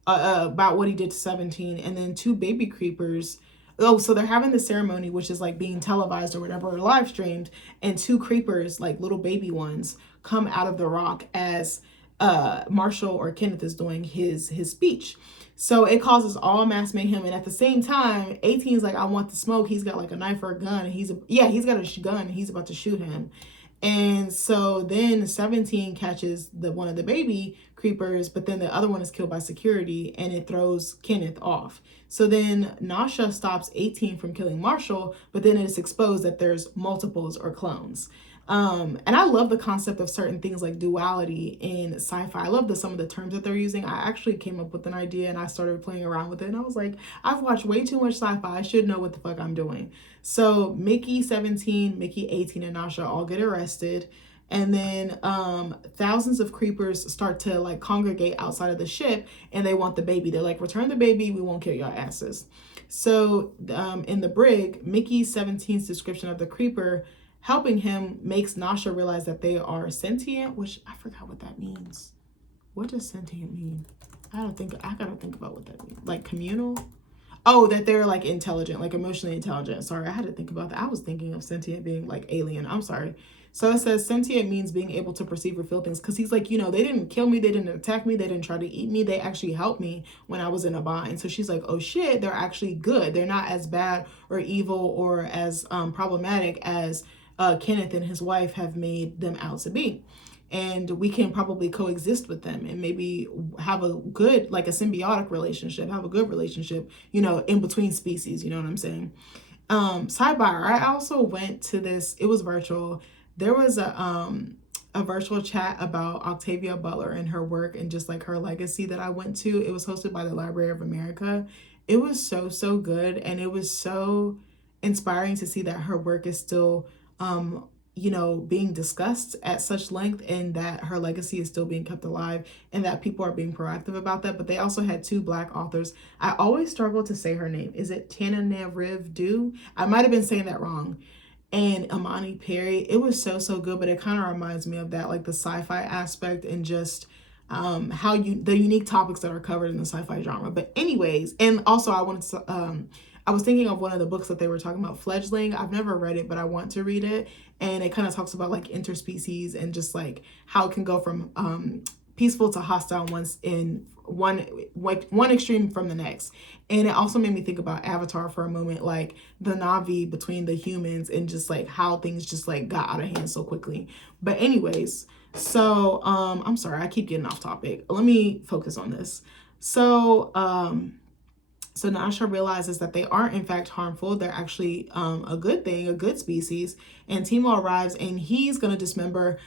about what he did to 17. And then 2 baby creepers. Oh, so they're having the ceremony, which is like being televised or whatever, or live streamed, and 2 creepers, like little baby ones, come out of the rock as Marshall or Kenneth is doing his speech. So it causes all mass mayhem, and at the same time, 18 is like, I want the smoke. He's got like a knife or a gun, and he's got a gun, and he's about to shoot him. And so then 17 catches one of the baby creepers, but then the other one is killed by security, and it throws Kenneth off. So then Nasha stops 18 from killing Marshall, but then it's exposed that there's multiples or clones. And I love the concept of certain things like duality in sci-fi. I love some of the terms that they're using. I actually came up with an idea and I started playing around with it. And I was like, I've watched way too much sci-fi. I should know what the fuck I'm doing. So Mickey 17, Mickey 18, and Nasha all get arrested. And then thousands of creepers start to like congregate outside of the ship, and they want the baby. They're like, return the baby, we won't kill your asses. So in the brig, Mickey 17's description of the creeper helping him makes Nasha realize that they are sentient, which I forgot what that means. What does sentient mean? I gotta think about what that means. Like communal? Oh, that they're like intelligent, like emotionally intelligent. Sorry, I had to think about that. I was thinking of sentient being like alien. I'm sorry. So it says sentient means being able to perceive or feel things. Because he's like, they didn't kill me. They didn't attack me. They didn't try to eat me. They actually helped me when I was in a bind. So she's like, oh shit, they're actually good. They're not as bad or evil or as problematic as Kenneth and his wife have made them out to be. And we can probably coexist with them and maybe have a good, like a symbiotic relationship, have a good relationship, in between species, you know what I'm saying? Sidebar, I also went to this, it was virtual. There was a virtual chat about Octavia Butler and her work and just like her legacy that I went to. It was hosted by the Library of America. It was so good. And it was so inspiring to see that her work is still being discussed at such length, and that her legacy is still being kept alive, and that people are being proactive about that. But they also had 2 Black authors. I always struggle to say her name. Is it Tananarive Due? I might have been saying that wrong. And Imani Perry. It was so good, but it kind of reminds me of that, like the sci-fi aspect and just the unique topics that are covered in the sci-fi genre. But anyways, and also I wanted to I was thinking of one of the books that they were talking about, Fledgling. I've never read it, but I want to read it. And it kind of talks about like interspecies and just like how it can go from peaceful to hostile once in one extreme from the next. And it also made me think about Avatar for a moment, like the Na'vi between the humans and just like how things just like got out of hand so quickly. But anyways, so I'm sorry, I keep getting off topic. Let me focus on this. So Nasha realizes that they aren't in fact harmful. They're actually a good thing, a good species. And Timo arrives and he's going to dismember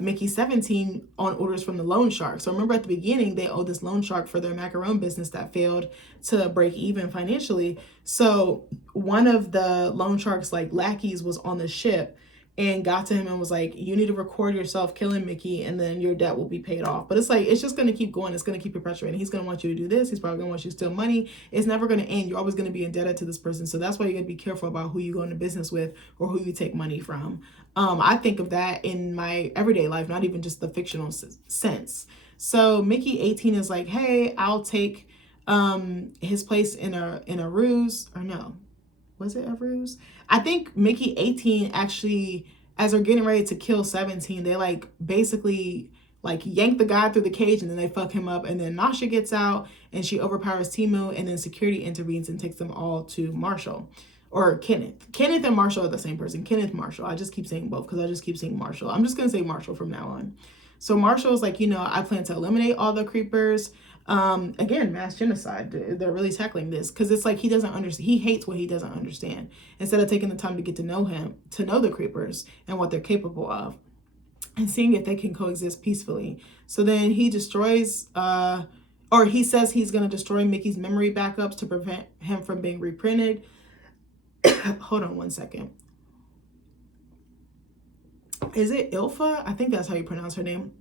Mickey 17 on orders from the loan shark. So remember at the beginning, they owed this loan shark for their macaron business that failed to break even financially. So one of the loan shark's like lackeys was on the ship and got to him and was like, you need to record yourself killing Mickey and then your debt will be paid off. But it's like, it's just going to keep going. It's going to keep perpetuating. He's going to want you to do this. He's probably going to want you to steal money. It's never going to end. You're always going to be indebted to this person. So that's why you got to be careful about who you go into business with or who you take money from. I think of that in my everyday life, not even just the fictional sense. So Mickey 18 is like, hey, I'll take his place in a ruse. Or no, was it a ruse? I think Mickey 18 actually, as they're getting ready to kill 17, they like basically like yank the guy through the cage and then they fuck him up. And then Nasha gets out and she overpowers Timo, and then security intervenes and takes them all to Marshall or Kenneth. Kenneth and Marshall are the same person. Kenneth Marshall. I just keep saying both because I just keep saying Marshall. I'm just going to say Marshall from now on. So Marshall was like, you know, I plan to eliminate all the creepers. Again, mass genocide. They're really tackling this because it's like he doesn't understand. He hates what he doesn't understand. Instead of taking the time to get to know him, to know the creepers and what they're capable of, and seeing if they can coexist peacefully. So then he destroys, or he says he's going to destroy Mickey's memory backups to prevent him from being reprinted. Hold on one second. Is it Ilfa? I think that's how you pronounce her name.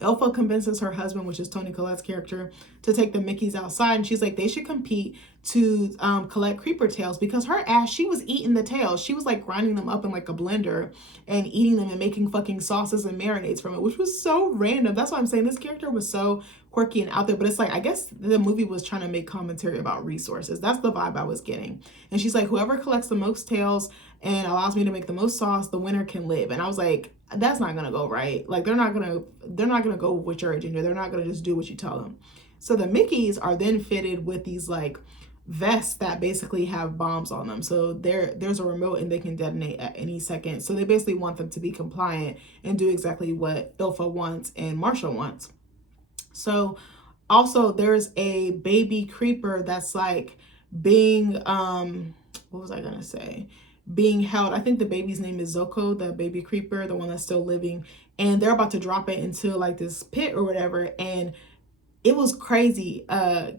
Ilfa convinces her husband, which is Toni Collette's character, to take the Mickeys outside. And she's like, they should compete to collect creeper tails, because her ass, she was eating the tails. She was like grinding them up in like a blender and eating them and making fucking sauces and marinades from it, which was so random. That's why I'm saying this character was so quirky and out there. But it's like, I guess the movie was trying to make commentary about resources. That's the vibe I was getting. And she's like, whoever collects the most tails and allows me to make the most sauce, the winner can live. And I was like, that's not gonna go right. Like they're not gonna go with your agenda. They're not gonna just do what you tell them. So the Mickeys are then fitted with these like vests that basically have bombs on them. So there's a remote and they can detonate at any second. So they basically want them to be compliant and do exactly what Ilfa wants and Marshall wants. So also there's a baby creeper that's like being what was I gonna say? Being held. I think the baby's name is Zoko, the baby creeper, the one that's still living, and they're about to drop it into like this pit or whatever. And it was crazy.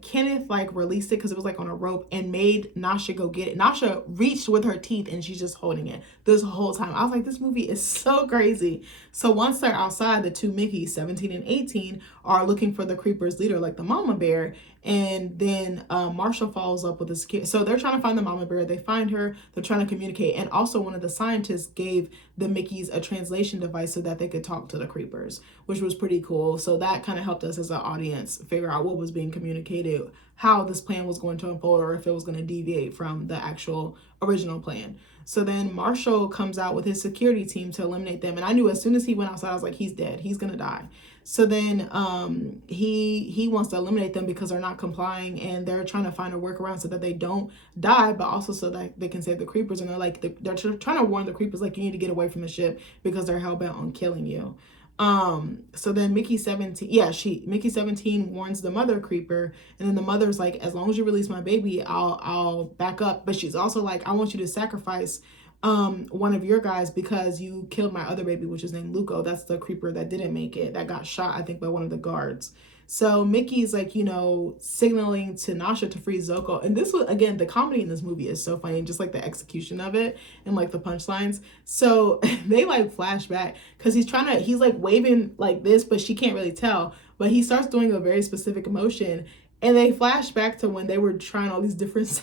Kenneth like released it because it was like on a rope and made Nasha go get it. Nasha reached with her teeth and she's just holding it this whole time. I was like, this movie is so crazy. So once they're outside, the two Mickeys, 17 and 18, are looking for the creeper's leader, like the mama bear. And then Marshall follows up with this kid. So they're trying to find the mama bear. They find her. They're trying to communicate. And also one of the scientists gave the Mickeys a translation device so that they could talk to the creepers, which was pretty cool. So that kind of helped us as an audience figure out what was being communicated, how this plan was going to unfold, or if it was going to deviate from the actual original plan. So then Marshall comes out with his security team to eliminate them. And I knew as soon as he went outside, I was like, he's dead. He's going to die. So then he wants to eliminate them because they're not complying and they're trying to find a workaround so that they don't die, but also so that they can save the creepers. And they're like, they're trying to warn the creepers, like, you need to get away from the ship because they're hell-bent on killing you. So then Mickey 17 warns the mother creeper, and then the mother's like, as long as you release my baby, I'll back up. But she's also like, I want you to sacrifice one of your guys because you killed my other baby, which is named Luco. That's the creeper that didn't make it, that got shot, I think, by one of the guards. So Mickey's like, you know, signaling to Nasha to free Zoko. And this was, again, the comedy in this movie is so funny, just like the execution of it and like the punchlines. So they like flash back because he's like waving like this, but she can't really tell. But he starts doing a very specific motion, and they flash back to when they were trying all these different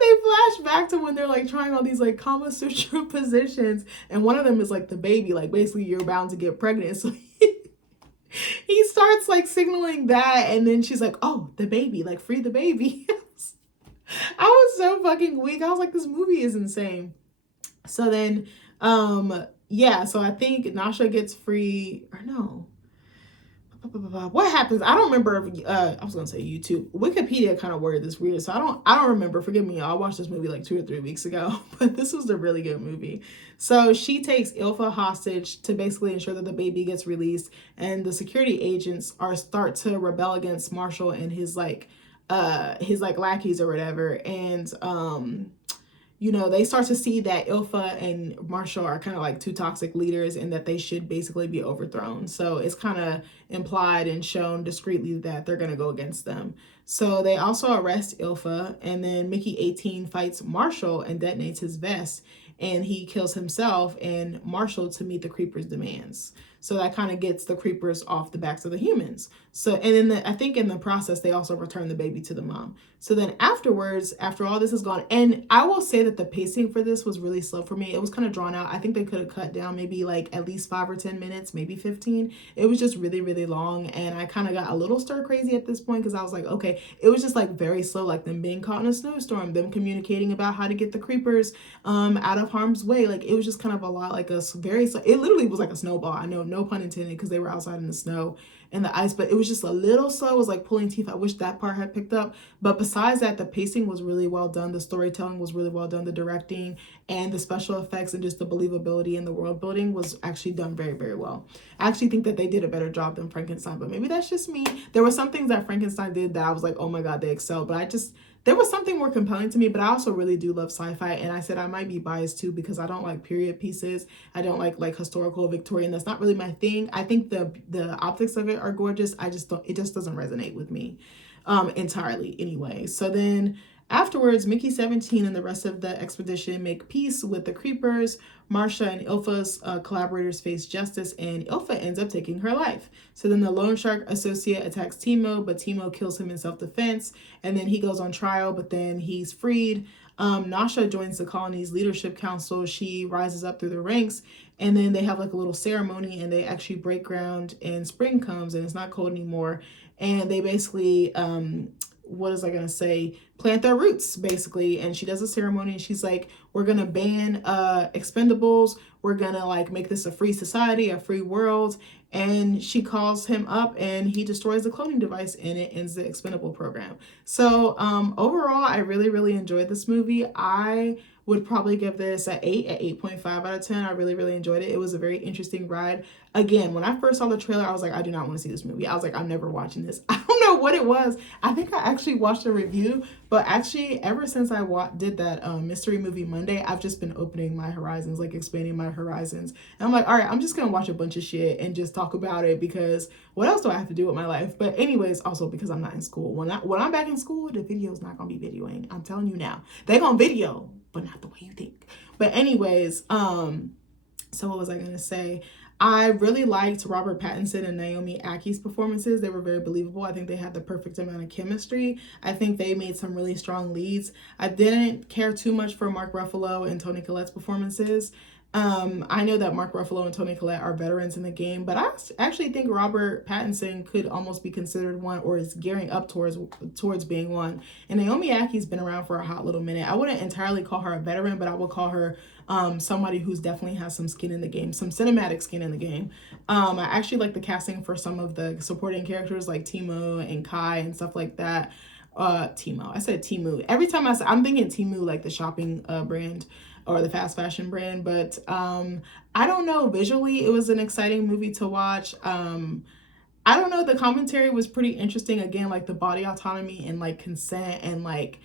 they flash back to when they're like trying all these like Kama Sutra positions, and one of them is like the baby, like basically you're bound to get pregnant. So he starts like signaling that, and then she's like, oh, the baby, like free the baby. I was so fucking weak. I was like, this movie is insane. So then yeah, so I think Nasha gets free, or no, what happens? I don't remember. I was gonna say YouTube. Wikipedia kind of worded this weird, so I don't remember. Forgive me. I watched this movie like 2 or 3 weeks ago, but this was a really good movie. So she takes Ilfa hostage to basically ensure that the baby gets released, and the security agents start to rebel against Marshall and his lackeys or whatever, and you know, they start to see that Ilfa and Marshall are kind of like two toxic leaders and that they should basically be overthrown. So it's kind of implied and shown discreetly that they're going to go against them. So they also arrest Ilfa, and then Mickey 18 fights Marshall and detonates his vest, and he kills himself and Marshall to meet the creepers' demands. So that kind of gets the creepers off the backs of the humans. So, and then I think in the process, they also return the baby to the mom. So then afterwards, after all this is gone, and I will say that the pacing for this was really slow for me. It was kind of drawn out. I think they could have cut down maybe like at least 5 or 10 minutes, maybe 15. It was just really, really long. And I kind of got a little stir crazy at this point because I was like, okay, it was just like very slow, like them being caught in a snowstorm, them communicating about how to get the creepers out of harm's way. Like it was just kind of a lot, like a very, it literally was like a snowball. I know, no pun intended, because they were outside in the snow in the ice, but it was just a little slow. It was like pulling teeth. I wish that part had picked up. But besides that, the pacing was really well done. The storytelling was really well done. The directing and the special effects and just the believability and the world building was actually done very, very well. I actually think that they did a better job than Frankenstein, but maybe that's just me. There were some things that Frankenstein did that I was like, oh my God, they excelled. But there was something more compelling to me, but I also really do love sci-fi. And I said I might be biased too because I don't like period pieces. I don't like historical Victorian. That's not really my thing. I think the optics of it are gorgeous. It just doesn't resonate with me entirely anyway. So then afterwards, Mickey 17 and the rest of the expedition make peace with the Creepers. Marsha and Ilfa's collaborators face justice, and Ilfa ends up taking her life. So then the loan shark associate attacks Timo, but Timo kills him in self-defense, and then he goes on trial, but then he's freed. Nasha joins the colony's leadership council. She rises up through the ranks, and then they have like a little ceremony, and they actually break ground, and spring comes, and it's not cold anymore. And they basically, plant their roots, basically. And she does a ceremony, and she's like, we're going to ban expendables. We're going to like make this a free society, a free world. And she calls him up, and he destroys the cloning device, and it ends the expendable program. So overall, I really, really enjoyed this movie. I would probably give this an 8.5 out of 10. I really, really enjoyed it. It was a very interesting ride. Again, when I first saw the trailer, I was like, I do not want to see this movie. I was like, I'm never watching this. I don't know what it was. I think I actually watched a review, but actually ever since I did that Mystery Movie Monday, I've just been opening my horizons, like expanding my horizons. And I'm like, all right, I'm just going to watch a bunch of shit and just talk about it because what else do I have to do with my life? But anyways, also because I'm not in school. When I'm back in school, the video's not going to be videoing. I'm telling you now. They're going to video, but not the way you think. But anyways, so what was I going to say? I really liked Robert Pattinson and Naomi Ackie's performances. They were very believable. I think they had the perfect amount of chemistry. I think they made some really strong leads. I didn't care too much for Mark Ruffalo and Toni Collette's performances. I know that Mark Ruffalo and Toni Collette are veterans in the game, but I actually think Robert Pattinson could almost be considered one, or is gearing up towards being one. And Naomi Ackie's been around for a hot little minute. I wouldn't entirely call her a veteran, but I would call her somebody who's definitely has some skin in the game, some cinematic skin in the game. I actually like the casting for some of the supporting characters like Timo and Kai and stuff like that. Timo. I said Temu. Every time I'm thinking Temu, like the shopping brand or the fast fashion brand, but I don't know. Visually, it was an exciting movie to watch. I don't know. The commentary was pretty interesting. Again, like the body autonomy and like consent and like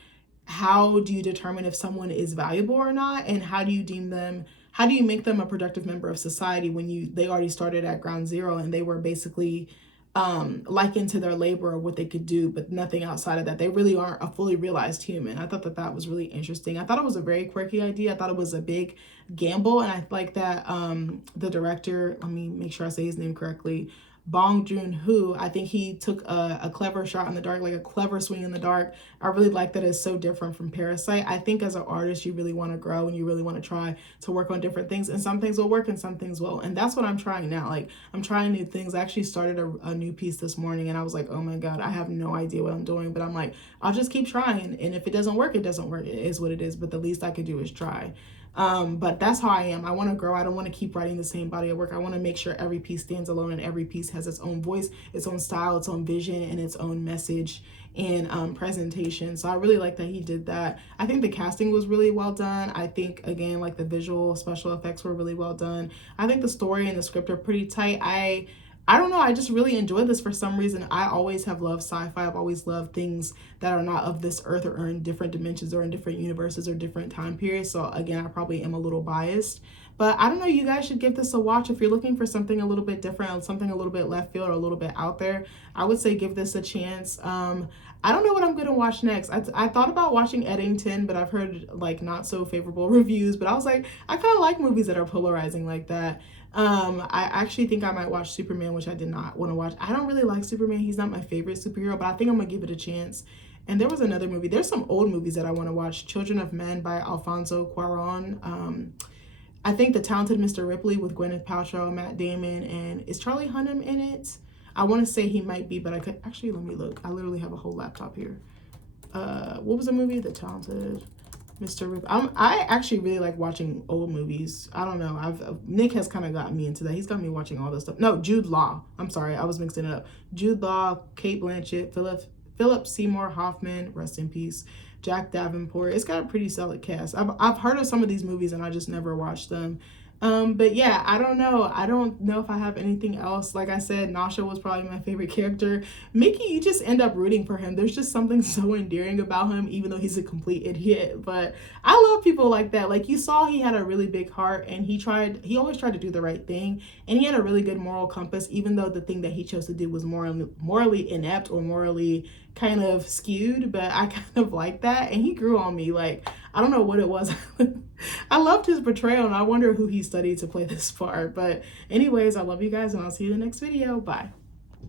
how do you determine if someone is valuable or not, and how do you make them a productive member of society when they already started at ground zero and they were basically likened to their labor or what they could do, but nothing outside of that. They really aren't a fully realized human. I thought that was really interesting. I thought it was a very quirky idea. I thought it was a big gamble, and I like that the director, let me make sure I say his name correctly, Bong Joon-ho, I think he took a clever shot in the dark, like a clever swing in the dark. I really like that it's so different from Parasite. I think as an artist, you really want to grow and you really want to try to work on different things, and some things will work and some things won't. And that's what I'm trying now. Like, I'm trying new things. I actually started a new piece this morning, and I was like, oh my God, I have no idea what I'm doing. But I'm like, I'll just keep trying. And if it doesn't work, it doesn't work. It is what it is. But the least I could do is try. But that's how I am. I want to grow. I don't want to keep writing the same body of work. I want to make sure every piece stands alone and every piece has its own voice, its own style, its own vision, and its own message and presentation. So I really like that he did that. I think the casting was really well done. I think, again, like the visual special effects were really well done. I think the story and the script are pretty tight. I don't know. I just really enjoyed this for some reason. I always have loved sci-fi. I've always loved things that are not of this earth or are in different dimensions or in different universes or different time periods. So again, I probably am a little biased. But I don't know. You guys should give this a watch. If you're looking for something a little bit different, something a little bit left field or a little bit out there, I would say give this a chance. I don't know what I'm going to watch next. I thought about watching Eddington, but I've heard like not so favorable reviews. But I was like, I kind of like movies that are polarizing like that. I actually think I might watch Superman, which I did not want to watch. I don't really like Superman. He's not my favorite superhero, but I think I'm going to give it a chance. And there was another movie. There's some old movies that I want to watch. Children of Men by Alfonso Cuarón. I think The Talented Mr. Ripley with Gwyneth Paltrow, Matt Damon, and is Charlie Hunnam in it? I want to say he might be, but I could actually, let me look. I literally have a whole laptop here. What was the movie? The Talented Mr. Rip. I actually really like watching old movies. I don't know. Nick has kind of gotten me into that. He's got me watching all this stuff. No, Jude Law. I'm sorry, I was mixing it up. Jude Law, Kate Blanchett, Philip Seymour Hoffman, rest in peace. Jack Davenport. It's got a pretty solid cast. I've heard of some of these movies and I just never watched them. But yeah, I don't know. I don't know if I have anything else. Like I said, Nasha was probably my favorite character. Mickey, you just end up rooting for him. There's just something so endearing about him, even though he's a complete idiot. But I love people like that. Like, you saw he had a really big heart and he always tried to do the right thing. And he had a really good moral compass, even though the thing that he chose to do was morally inept or morally kind of skewed. But I kind of like that. And he grew on me. Like, I don't know what it was. I loved his portrayal and I wonder who he studied to play this part. But anyways, I love you guys and I'll see you in the next video. Bye.